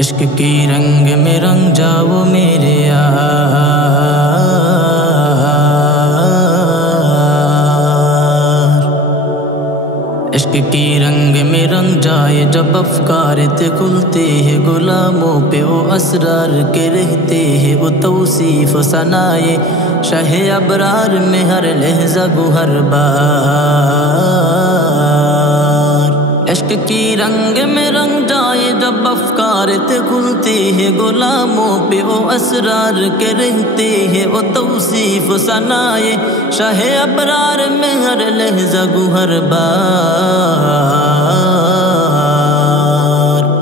عشق کی رنگ میں رنگ جاؤ میرے یار، عشق کی رنگ میں رنگ جائے جب افکار تھے کھلتے ہیں غلاموں پہ وہ اسرار کے رہتے ہیں وہ توصیف ثنائے شاہ ابرار میں ہر لہجہ گوہر بار۔ عشق کی رنگ میں رنگ جائے جب افکار تھے کھلتے ہیں غلاموں پہ وہ اسرار کے رہتے ہیں وہ توصیف ثنائے شاہ ابرار میں ہر لہجہ گوہر بار۔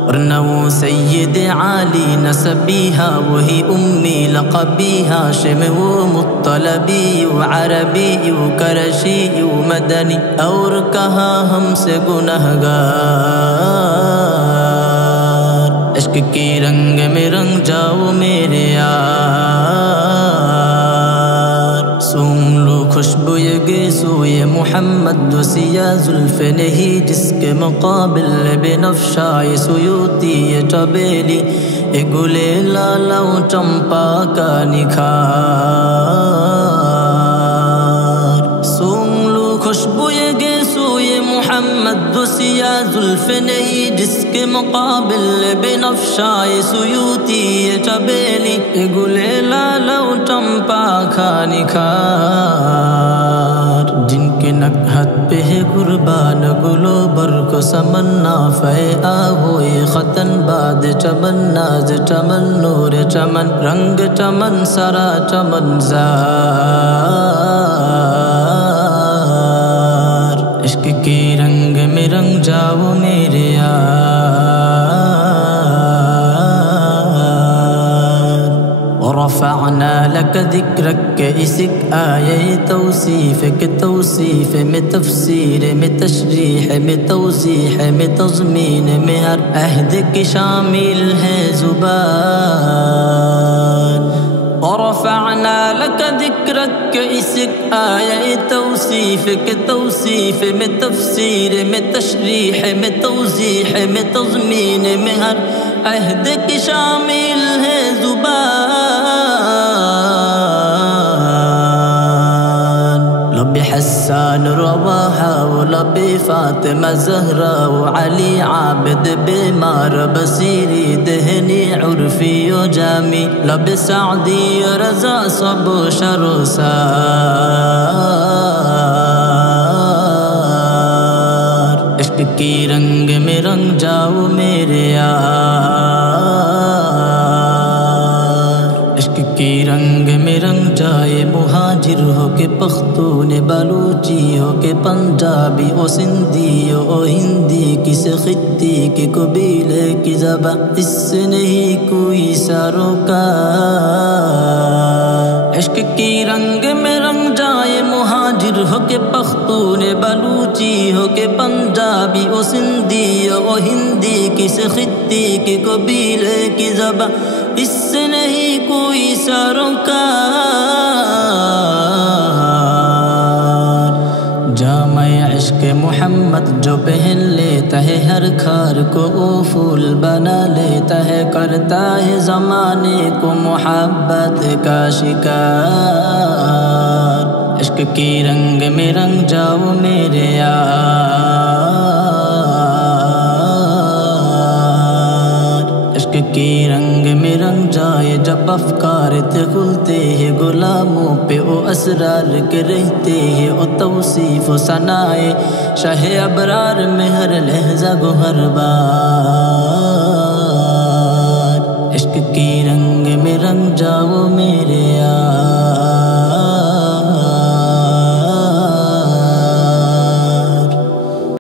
ورنہ وہ سید عالی نسبیہا وہی امی لقبی ہاشم وہ مطلبی و عربی و کرشی و مدنی اور کہاں ہم سے گنہگار۔ عشق کی رنگ میں رنگ جاؤ میرے یار، سونگ لو خوشبو یہ گیسوئے محمد و سیاہ زلف نہیں جس کے مقابل بنفشائے سیوتی یہ چبیلی اے گلے لالا و چمپا کا نکھار۔ سونگ لو خوشبو یہ گیسوئے محمد و سیاہ زلف نہیں جس کے مقابل بنفشائے سیوتی یہ چبیلی اے گلے لالا و چمپا کا نکھار۔ جن کے نکہت پہ ہے قربان گلو بر کو سمنا فے آہوئے ختن باد چمن ناز چمن نور چمن رنگ چمن سرا چمن زار۔ عشق کی رنگ میں رنگ جاؤ میرے یار، ورفعنا لك ذکرک اسک آیے توصیف کے توصیف میں تفسیر میں تشریح میں توضیح میں تضمین میں ہر عہد کی شامل ہے زبان۔ ورفعنا لك ذکرک اسک آیے توصیف کے توصیف میں تفسیر میں تشریح میں توضیح میں تضمین میں ہر عہد کی شامل ہے زبان۔ لب حسان رواحہ و لب فاطمہ زہرا و علی عابد بیمار بصیری دہنی عرفی و جامی لب سعدی رضا صب و شرسار۔ عشق کی رنگ میں رنگ جاؤ میرے یار، عشق کی رنگ میں رنگ جائے مہاجر ہو کے پختون بلوچی ہو کے پنجابی و سندھی و ہندی کس خطی کی قبیلے کی زبان اس سے نہیں کوئی سروکار۔ عشق کی رنگ میں رنگ جائے مہاجر ہو کے پختون بلوچی ہو کے پنجابی و سندھی و ہندی کس خطی کی قبیلے کی زبان اس سے نہیں کوئی سروکار۔ جامع عشق محمد جو پہن لیتا ہے ہر خار کو وہ پھول بنا لیتا ہے کرتا ہے زمانے کو محبت کا شکار۔ عشق کی رنگ میں رنگ جاؤ میرے یار، عشق کی رنگ میں رنگ جائے جب افکار تھے کھلتے ہیں غلاموں پہ وہ اسرار کے رہتے ہیں وہ توصیف و ثنائے شاہ ابرار میں ہر لہجہ گوہر بار۔ عشق کی رنگ میں رنگ جاؤ میرے